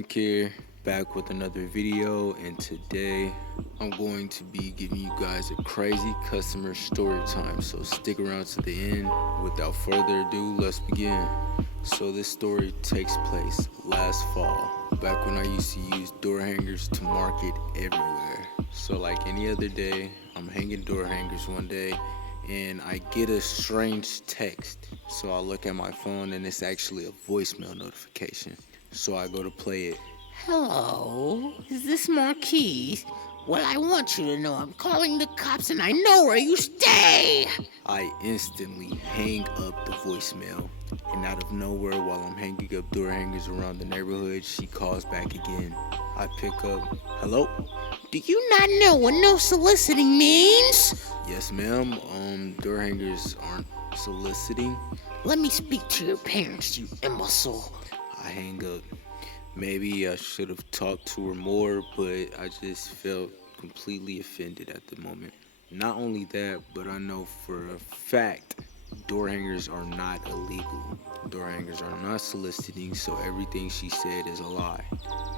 Mike here, back with another video, and today I'm going to be giving you guys a crazy customer story time, so stick around to the end. Without further ado, let's begin. So this story takes place last fall, back when I used to use door hangers to market everywhere. So like any other day, I'm hanging door hangers one day, and I get a strange text. So I look at my phone and it's actually a voicemail notification. So I go to play it. Hello, is this Marquise? Well, I want you to know I'm calling the cops and I know where you stay. I instantly hang up the voicemail, and out of nowhere, while I'm hanging up door hangers around the neighborhood, she calls back again. I pick up. Hello? Do you not know what no soliciting means? Yes, ma'am. Door hangers aren't soliciting. Let me speak to your parents, you imbecile. I hang up. Maybe I should have talked to her more, but I just felt completely offended at the moment. Not only that, but I know for a fact door hangers are not illegal. Door hangers are not soliciting, so everything she said is a lie.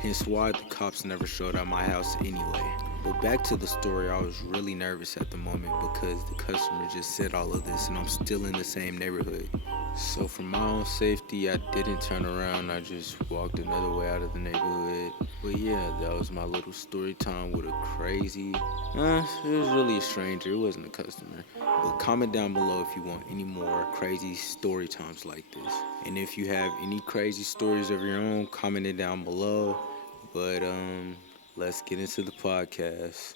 Hence why the cops never showed at my house anyway. But back to the story, I was really nervous at the moment because the customer just said all of this and I'm still in the same neighborhood. So for my own safety, I didn't turn around. I just walked another way out of the neighborhood. But yeah, that was my little story time with a crazy... it was really a stranger. It wasn't a customer. But comment down below if you want any more crazy story times like this. And if you have any crazy stories of your own, comment it down below. But let's get into the podcast.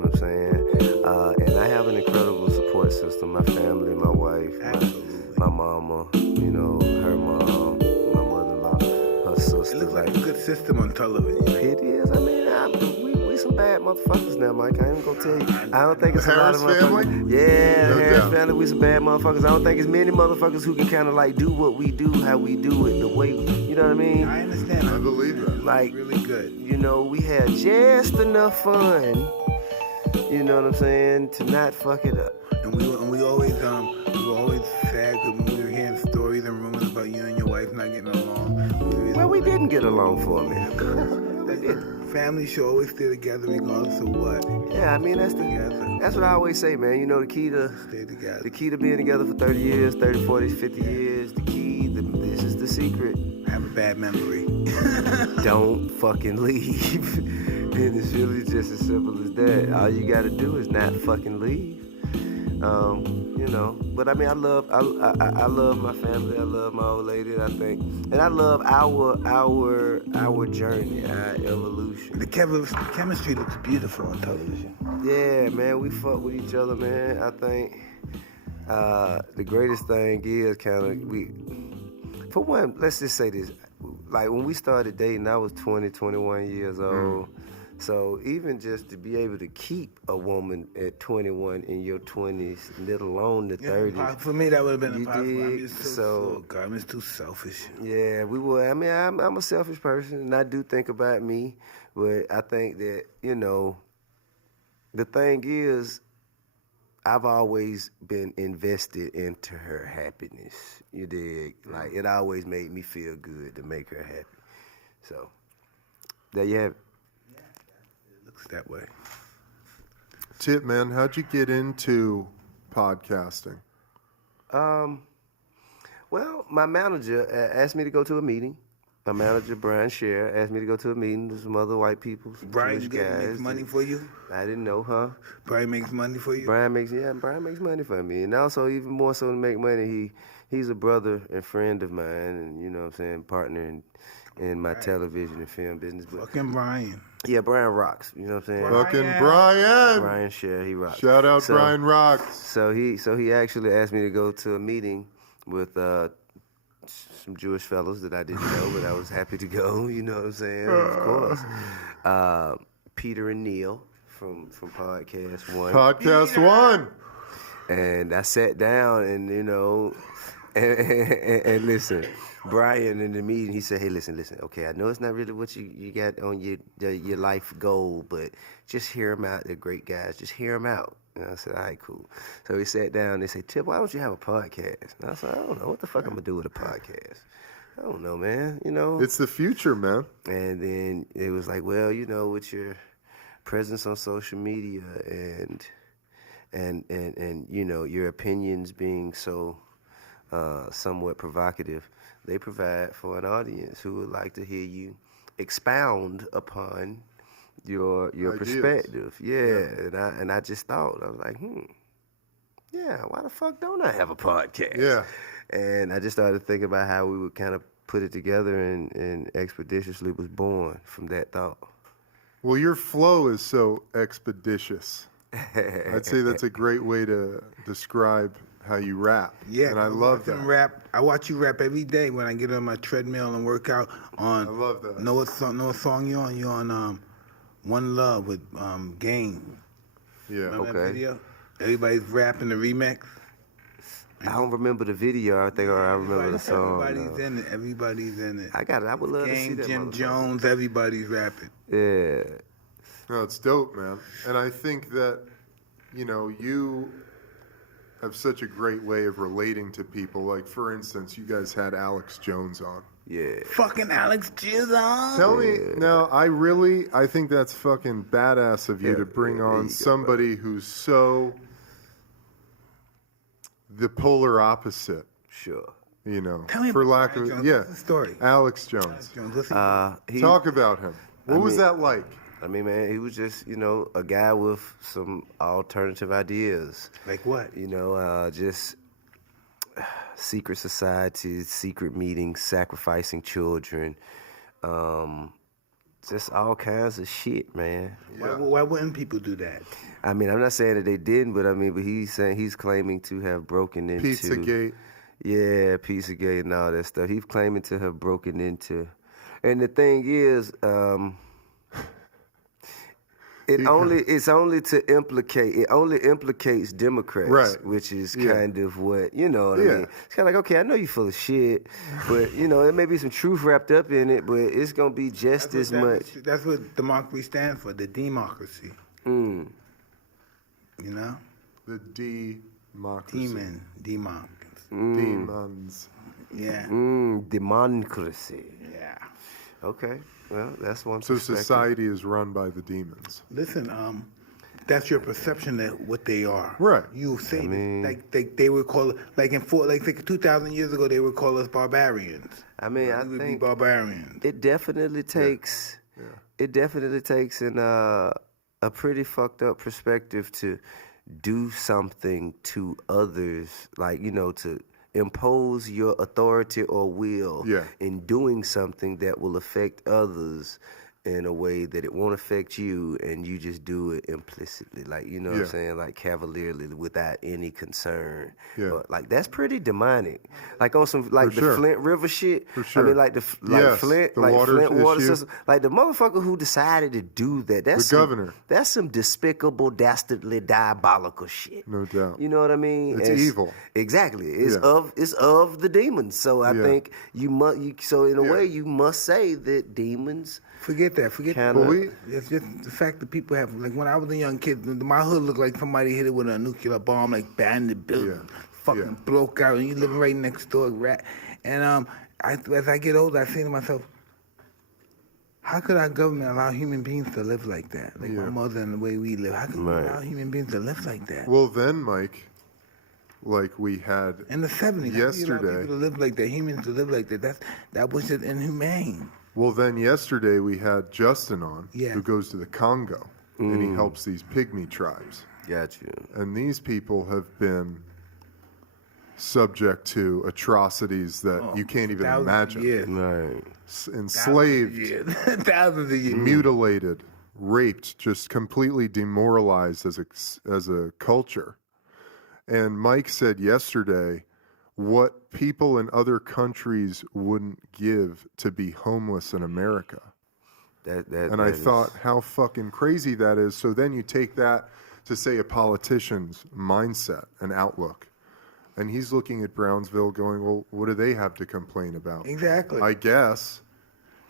what I'm saying? And I have an incredible support system. My family, my wife, my mama, you know, her mom, my mother-in-law, her sister. It looks like a good system on television. It is. I mean, we some bad motherfuckers now, Mike. I ain't gonna tell you. I don't think it's a lot of motherfuckers. Family? Yeah, No Harris doubt. family, we some bad motherfuckers. I don't think it's many motherfuckers who can kind of like do what we do, how we do it, the way you know what I mean? I understand. I believe that. Like, really good. you know, we had just enough fun. You know what I'm saying? To not fuck it up. And we were always sad because when we were hearing stories and rumors about you and your wife not getting along. Well, we didn't get along for a minute. We didn't. Family should always stay together regardless of what. Yeah, I mean that's what I always say, man. You know, Stay together. the key to being together for 30 years, 30, 40, 50 years, this is the secret. Have a bad memory. Don't fucking leave. And it's really just as simple as that. All you gotta do is not fucking leave. You know, but I mean, I love my family. I love my old lady. I think, and I love our journey, our evolution. The chemistry looks beautiful on television. Yeah, man, we fuck with each other, man. I think the greatest thing is for one, let's just say this. Like when we started dating, I was 20, 21 years old. So even just to be able to keep a woman at 21 in your 20s, let alone the 30s. For me, that would have been You impossible. I'm dig? just I'm just too selfish. Yeah, we were. I mean, I'm a selfish person, and I do think about me. But I think that, you know, the thing is, I've always been invested into her happiness. You dig? Like, it always made me feel good to make her happy. So, there you have it. It looks that way. Tip, man, how'd you get into podcasting? Well, my manager asked me to go to a meeting. My manager, Brian Scher, asked me to go to a meeting with some other white people, some Brian Jewish guys. makes money for you? I didn't know, huh? Brian makes money for you? Brian makes money for me. And also, even more so to make money, he's a brother and friend of mine, and, you know what I'm saying, partner in my television and film business. But Fucking Brian. yeah, Brian rocks. You know what I'm saying? Fucking Brian. Brian Scher, he rocks. Shout out Brian Rocks. So he actually asked me to go to a meeting with some Jewish fellows that I didn't know, but I was happy to go. You know what I'm saying? Of course. Peter and Neil from Podcast One. Podcast One. And I sat down and, you know, and listen, Brian in the meeting, he said, hey, listen, okay, I know it's not really what you got on your life goal, but just hear them out. They're great guys. Just hear them out. And I said, all right, cool. So we sat down and they said, Tip, why don't you have a podcast? And I said, I don't know. What the fuck I'm going to do with a podcast? I don't know, man. You know? It's the future, man. And then it was like, well, you know, with your presence on social media and you know, your opinions being so somewhat provocative, they provide for an audience who would like to hear you expound upon your Ideas. perspective. Yeah. And I just thought, I was like, yeah, why the fuck don't I have a podcast? Yeah. And I just started thinking about how we would kind of put it together, and Expeditiously was born from that thought. Well, your flow is so expeditious. I'd say that's a great way to describe how you rap. Yeah, and I love that. Rap. I watch you rap every day when I get on my treadmill and work out. I love that. Know what song you on? You on One Love with Game. Yeah. Remember that Okay. video? Everybody's rapping the remix. I don't remember the video. I remember the song. Everybody's in it. I got it. I would love to see Game, that. Jim motherfucker. Jones, everybody's rapping. Yeah. No, it's dope, man. And I think that, you know, you have such a great way of relating to people. Like, for instance, you guys had Alex Jones on. Yeah. Fucking Alex Jones. Tell me, now, I think that's fucking badass of you Yeah, to bring there you on go, somebody who's so the polar opposite, Sure. you know, Tell me for about lack Alex of, Jones. yeah, What's the story? Alex Jones. Listen. Talk about him. What was mean- that like? I mean, man, he was just, you know, a guy with some alternative ideas. Like what? You know, just secret societies, secret meetings, sacrificing children, just all kinds of shit, man. Why wouldn't people do that? I mean, I'm not saying that they didn't, but he's saying he's claiming to have broken into Pizzagate. Yeah, Pizzagate and all that stuff. He's claiming to have broken into, and the thing is, it only implicates Democrats, Right. which is Yeah. kind of what you know. What I mean, it's kind of like, okay, I know you're full of shit, but there may be some truth wrapped up in it, but it's gonna be just as much. That's what democracy stands for, the democracy. Mm. You know? The democracy. Demons. Demons. Yeah. Democracy. Yeah. Okay, well, that's one. So perspective. society is run by the demons. Listen, that's your perception of what they are. Right. You say mean- like they would call like 2,000 years ago they would call us barbarians. I mean, I We would be think barbarians. it definitely takes. It definitely takes a pretty fucked up perspective to do something to others, like to impose your authority or will in doing something that will affect others in a way that it won't affect you, and you just do it implicitly, like what I'm saying, like cavalierly, without any concern. But, like, that's pretty demonic. Like on some the sure. Flint River shit. For sure. I mean, like Yes, Flint, the like water Flint water issue. system. Like the motherfucker who decided to do that. That's The governor. That's some despicable, dastardly, diabolical shit. No doubt. You know what I mean? It's evil. Exactly. It's Yeah. of the demons. So I think you must. So in a Yeah. way, you must say that demons. Forget that. Forget that. Kinda- It's just the fact that people have, like, when I was a young kid, my hood looked like somebody hit it with a nuclear bomb, like banned the building, fucking broke out, and you living right next door, rat. And as I get older, I say to myself, how could our government allow human beings to live like that? Like my mother and the way we live. How could we allow human beings to live like that? Well, then, Mike, like we had In the 70s, how could you allow yesterday. people to live like that, humans to live like that? That was just inhumane. Well, then yesterday we had Justin on, Yeah. who goes to the Congo, and he helps these pygmy tribes. Got you. And these people have been subject to atrocities that you can't even imagine. Years. Right. Enslaved, Thousands of years. mutilated, raped, just completely demoralized as a culture. And Mike said yesterday what people in other countries wouldn't give to be homeless in America. And I thought how fucking crazy that is. So then you take that to, say, a politician's mindset and outlook. And he's looking at Brownsville going, well, what do they have to complain about? Exactly. I guess.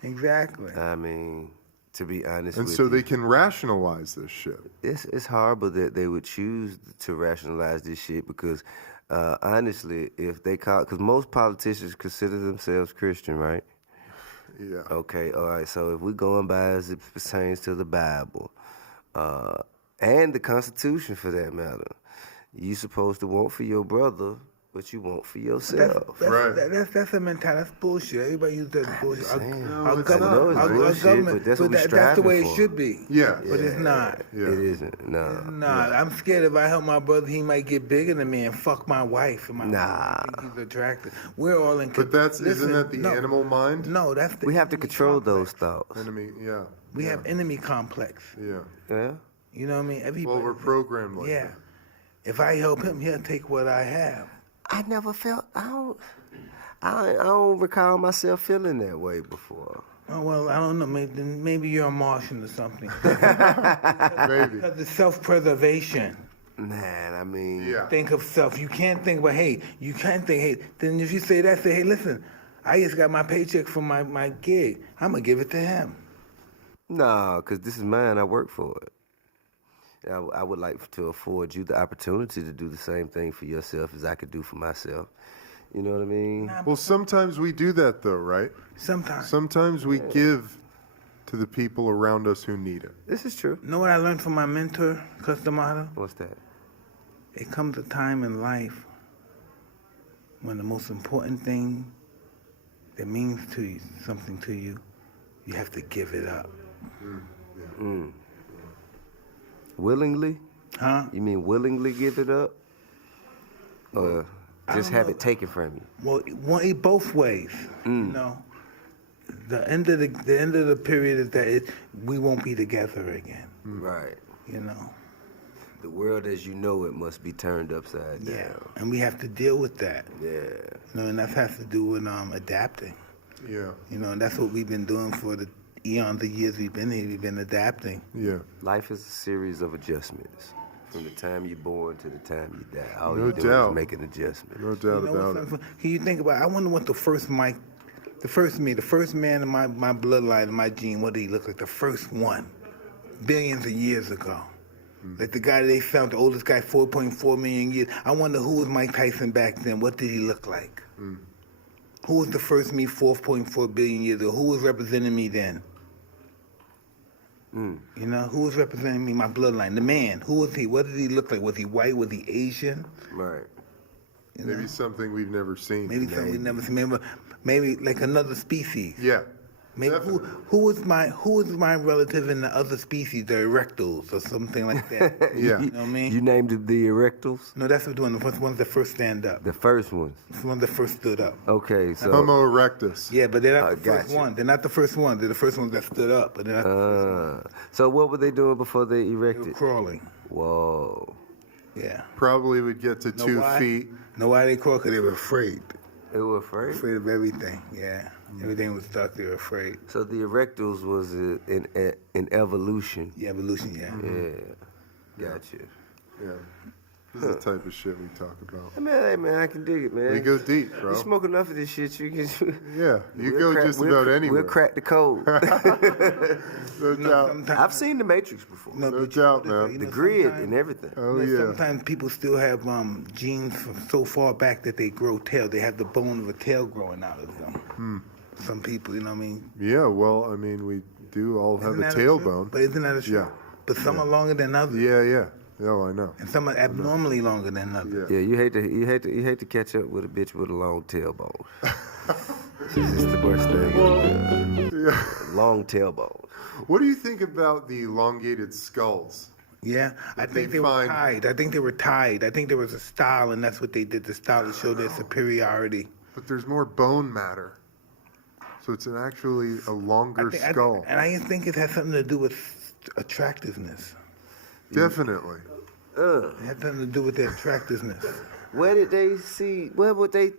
Exactly. I mean, to be honest And with so you, they can rationalize this shit. it's horrible that they would choose to rationalize this shit because, honestly, if they because most politicians consider themselves Christian, right? Yeah. Okay, all right. So if we're going by as it pertains to the Bible, and the Constitution for that matter, you supposed to want for your brother what you want for yourself. Right. That's a mentality. That's bullshit. Everybody uses that as bullshit. No, it's not. No, it's bullshit, but that's what we that's the striving way for. it should be. Yeah. But it's not. Yeah. It isn't. No. Nah, I'm scared if I help my brother, he might get bigger than me and fuck my wife. And my Nah. think he's attractive. We're all in. But isn't Listen, that the no. animal mind? No, that's the. We have to enemy control complex. those thoughts. Enemy, yeah. We have enemy complex. Yeah. Yeah. You know what I mean? Everybody. Well, we're programmed like yeah. that. If I help him, he'll take what I have. I never felt. I don't recall myself feeling that way before. Oh, well, I don't know. Maybe you're a Martian or something. Maybe. Because it's self-preservation. Man, I mean. Yeah. Think of self. You can't think about, hey, you can't think, hey. Then if you say that, say, hey, listen, I just got my paycheck from my gig. I'm going to give it to him. Nah, because this is mine. I work for it. I would like to afford you the opportunity to do the same thing for yourself as I could do for myself. You know what I mean? Well, sometimes we do that, though, right? Sometimes. Sometimes we give to the people around us who need it. This is true. You know what I learned from my mentor, Customato? What's that? It comes a time in life when the most important thing that means to you, something to you, you have to give it up. Willingly? Huh? You mean willingly give it up? Or just don't have know. it taken from you? Well, both ways. You know, the end of the period is that we won't be together again. Right. You know. The world as you know it must be turned upside down. Yeah, and we have to deal with that. Yeah. You know, and that has to do with adapting. Yeah. You know, and that's what we've been doing for the eons of years we've been here. We've been adapting. Yeah. Life is a series of adjustments. From the time you're born to the time you die. All No you do doubt. is make an adjustment. No doubt You know about what's it. fun? Can you think about? I wonder what the first man in my bloodline, in my gene, what did he look like? The first one, billions of years ago. Like the guy that they found, the oldest guy, 4.4 million years. I wonder who was Mike Tyson back then. What did he look like? Who was the first me 4.4 billion years ago? Who was representing me then? You know, who was representing me, my bloodline? The man. Who was he? What did he look like? Was he white? Was he Asian? Right. You Maybe know? something we've never seen. Maybe something we never seen. Maybe like another species. Yeah. Maybe Definitely. who was my relative in the other species, the erectals or something like that? Yeah. You know what I mean? You named it the erectals? No, that's the one. The ones that first stand up. The first ones. The ones that first stood up. Okay, so Homo erectus. Yeah, but they're not the first gotcha. one. They're not the first one. They're the first ones that stood up, but they're not the first one. so what were they doing before they They were erected? crawling. Whoa. Yeah. Probably would get to Know 2 why? feet. Know why they crawled? Because they were afraid. They were afraid? Afraid of everything. Yeah. Everything was stuck. They were afraid. So the erectals was an evolution. The evolution, yeah. Yeah. Gotcha. Yeah. This is the type of shit we talk about. Hey man, I can dig it, man. We go deep, bro. You smoke enough of this shit, you can. Yeah. You we'll go crack- just we'll about cra- anywhere. We'll crack the code. No doubt. Sometimes, I've seen the Matrix before. No but you doubt, notice that, man. you The know, grid sometimes- and everything. Oh, You know, yeah. sometimes people still have genes from so far back that they grow tail. They have the bone of a tail growing out of them. Some people, you know what I mean? Yeah, well, I mean, we do all have Isn't a that tailbone. truth? But isn't that a truth? Yeah. But some are longer than others, Yeah, yeah. No, I know. and some are abnormally longer than others. Yeah. Yeah, you hate to catch up with a bitch with a long tailbone. It's the worst thing. Yeah. Long tailbone. What do you think about the elongated skulls? Yeah, I They think they were find- tied. I think they were tied. I think there was a style, and that's what they did. The style to show their superiority. But there's more bone matter. So it's actually a longer skull. And I think it has something to do with attractiveness. Definitely. It had something to do with their attractiveness. Where did they see? Where would they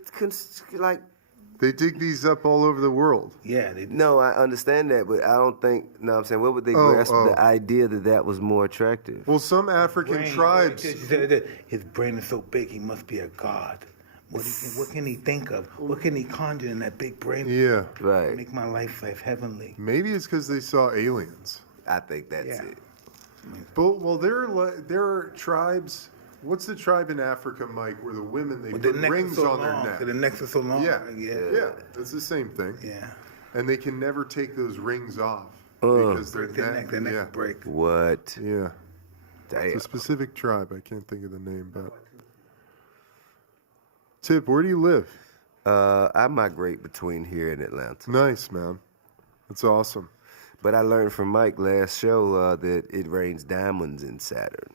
like? They dig these up all over the world. Yeah, they did. No, I understand that, but I don't think. No, I'm saying, where would they grasp the idea that that was more attractive? Well, some African Brain. tribes. She said that his brain is so big, he must be a god. What can he think of? What can he conjure in that big brain? Yeah. Right. Make my life heavenly. Maybe it's because they saw aliens. I think that's Yeah. it. But well, there are tribes. What's the tribe in Africa, Mike, where the women they But put the necks rings are so on their long. neck? So the necks are so long. Yeah, yeah, yeah, it's the same thing. yeah. And they can never take those rings off Oh. because their Break their neck. Their neck yeah, break. What? yeah. Damn. It's a specific tribe. I can't think of the name, but. Tip, where do you live? I migrate between here and Atlanta. Nice, man. That's awesome. But I learned from Mike last show that it rains diamonds in Saturn.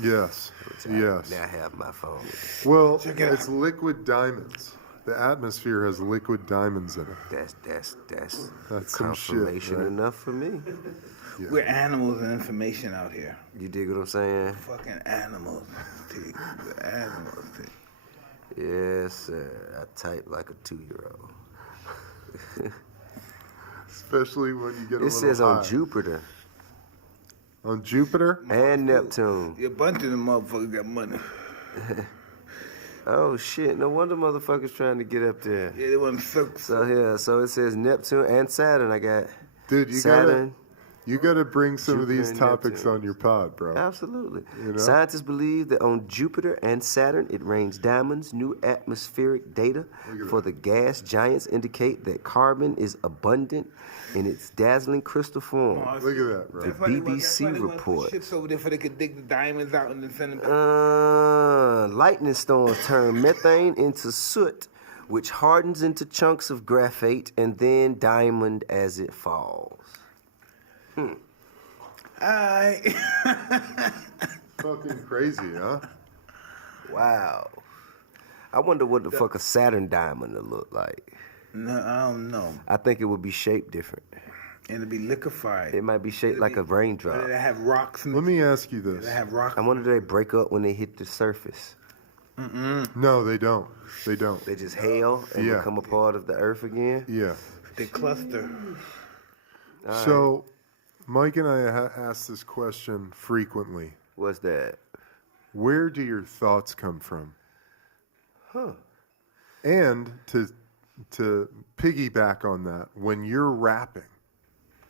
Yes, Which I yes. now have my phone. Well, Check it it's liquid diamonds. The atmosphere has liquid diamonds in it. That's That's some shit, confirmation right? enough for me. We're animals and information out here. You dig what I'm saying? Fucking animals. T. We're animals. T. Yes, sir. I type like a 2-year-old. Especially when you get a It little says high. on Jupiter On Jupiter? and Neptune. A bunch of them motherfuckers got money. Oh shit! No wonder motherfuckers trying to get up there. Yeah, they want to suck. So here, so it says Neptune and Saturn. I got Dude, you Saturn. gotta bring some of Jupiter these and topics Neptune. on your pod, bro. Absolutely. You know? Scientists believe that on Jupiter and Saturn it rains diamonds. New atmospheric data for the gas giants indicate that carbon is abundant in its dazzling crystal form. Look at that, bro. That's why they want- BBC that's why they want to put report. ships over there so they could dig the diamonds out and then send them back. Lightning storms turn methane into soot, which hardens into chunks of graphite and then diamond as it falls. Alright. Fucking crazy, huh? Wow. I wonder what the fuck a Saturn diamond will look like. No, I don't know. I think it would be shaped different. And it'd be liquefied. It might be shaped like a raindrop. It'd have rocks in Let me ask you It'd this. have rocks. I wonder, do they break up when they hit the surface? No, they don't. They don't. They just hail and Yeah. become a part of the earth again? Yeah. They cluster. So, Mike and I ask this question frequently. What's that? Where do your thoughts come from? Huh. And to piggyback on that, when you're rapping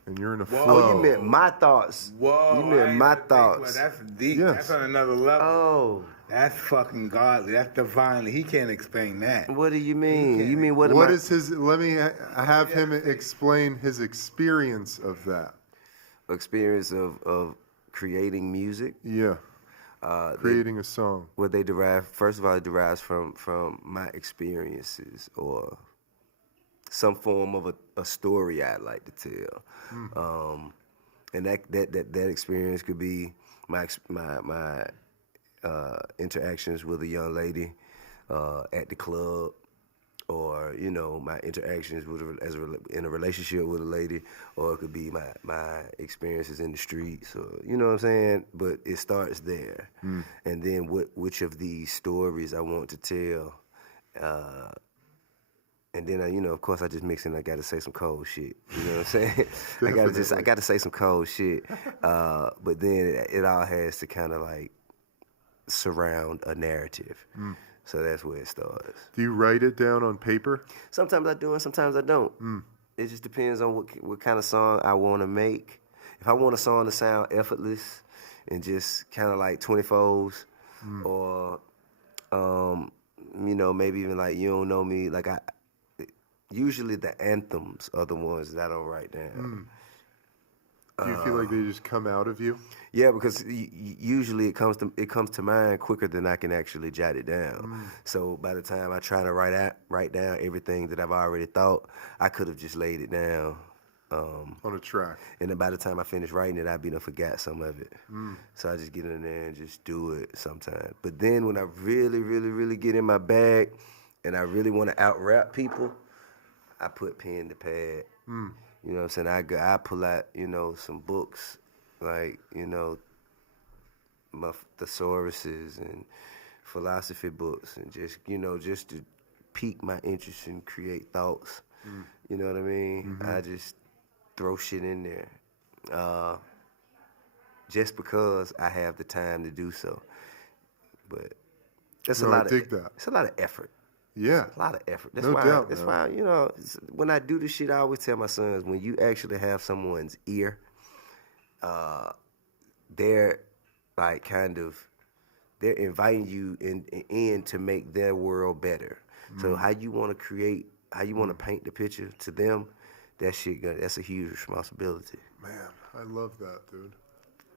and you're in a flow. Oh, you meant my thoughts. Whoa. You meant my thoughts. That's deep. Yes. That's on another level. Oh, That's fucking godly. That's divinely. He can't explain that. what do you mean? You mean what am What I? is his? Let me have him explain his experience of that. Experience of creating music? Yeah, creating a song. What they derive, first of all, it derives from my experiences or some form of a story I'd like to tell. And that experience could be my interactions with a young lady at the club, or my interactions with in a relationship with a lady, or it could be my experiences in the streets, or you know what I'm saying. But it starts there, and then which of these stories I want to tell, and then of course I just mix in. I got to say some cold shit. You know what I'm saying? I got to say some cold shit. But then it all has to kind of like surround a narrative. So that's where it starts. Do you write it down on paper? Sometimes I do and sometimes I don't. It just depends on what kind of song I want to make. If I want a song to sound effortless and just kind of like 24s, or maybe even like You Don't Know Me, like usually the anthems are the ones that I don't write down. Do you feel like they just come out of you? Yeah, because usually it comes to mind quicker than I can actually jot it down. So by the time I try to write down everything that I've already thought, I could have just laid it down. On a track. And then by the time I finish writing it, I'd be done forgot some of it. So I just get in there and just do it sometimes. But then when I really, really, really get in my bag and I really want to out-rap people, I put pen to pad. You know what I'm saying? I pull out, some books, like, my thesauruses and philosophy books, and just to pique my interest and create thoughts. You know what I mean? I just throw shit in there, just because I have the time to do so. But that's No, a lot I dig that. It's a lot of effort. Yeah. A lot of effort. That's No why. doubt, That's man. why when I do this shit, I always tell my sons, when you actually have someone's ear, they're like they're inviting you in to make their world better. So how you want to paint the picture to them, that's a huge responsibility. Man, I love that, dude.